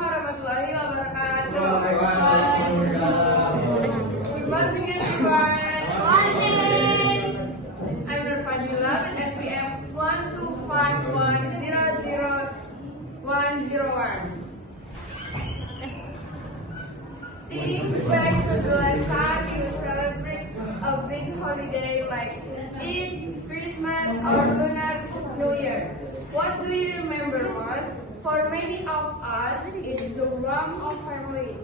warahmatullahi wabarakatuh. Waalaikumsalam. Good morning, everyone. Morning. I'm Nurfadila with SPM 125100101. Think back to the last time you celebrate a big holiday like Eid, Christmas, or Lunar New Year. What do you remember most? For many of us, it's the warmth of family.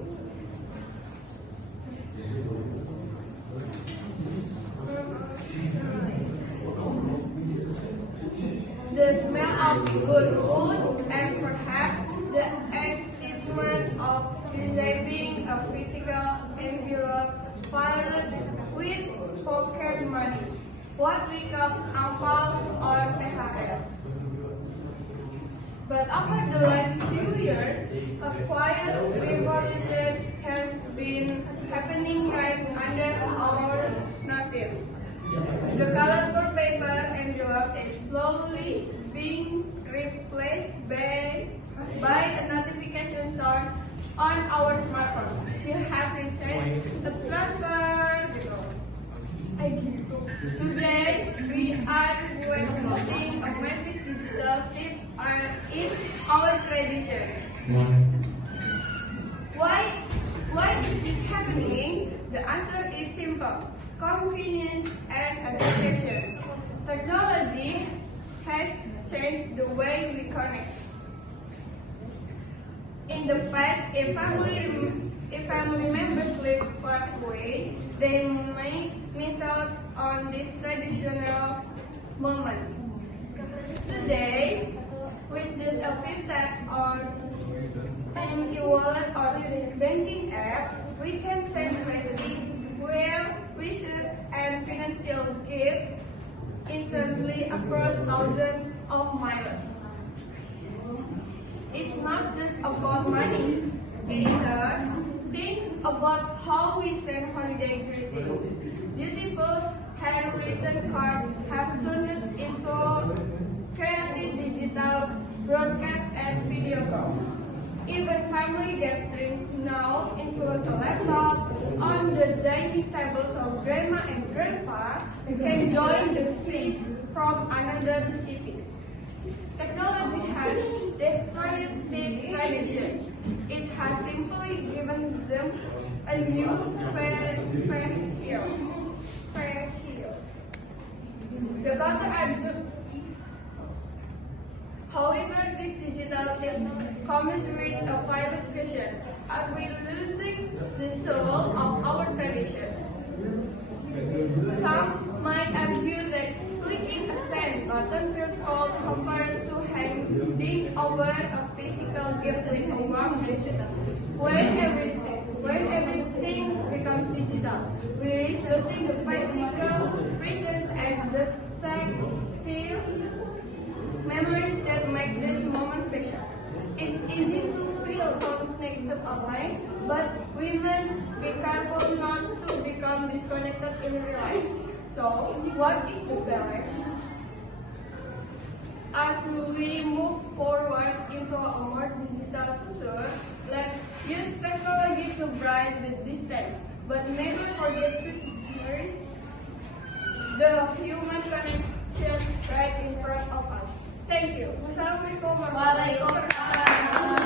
The smell of good food and perhaps the excitement of receiving a physical envelope filled with pocket money, what we call angpao or THR. But over the last few years, a quiet revolution has been happening right under our noses. The colorful paper envelope is slowly being replaced by a notification sound on our smartphone. You have received a transfer. Today, we are witnessing a massive digital shift in our tradition. Why is this happening? The answer is simple: convenience and adaptation. Technology has changed the way we connect. In the past, if family members live far away, they might miss out on these traditional moments. Today, with just a few taps on an e-wallet or banking app, we can send messages, wishes, and financial gifts instantly across thousands of miles. It's not just about money. Either think about how we send holiday greetings. Beautiful handwritten cards have turned into creative digital broadcasts and video calls. Even family gatherings now include a laptop on the dining table so grandma and grandpa can join the feast from another city. Technology has destroyed these traditions. It has simply given them a new fair heel. The However, this digital shift comes with a private question: are we losing the soul of our tradition? Some might argue that clicking a send button feels cold compared to handing over a physical gift with a warm gesture. When everything becomes digital, we risk losing the physical presence and the tactile memories that make this moment special. It's easy to feel connected online, but we must be careful not to become disconnected in real life. So, what is the balance? As we move forward into a more digital future, let's use technology to bridge the distance, but never forget to cherish the human connection right in front of us. Thank you. Wassalamualaikum warahmatullahi wabarakatuh.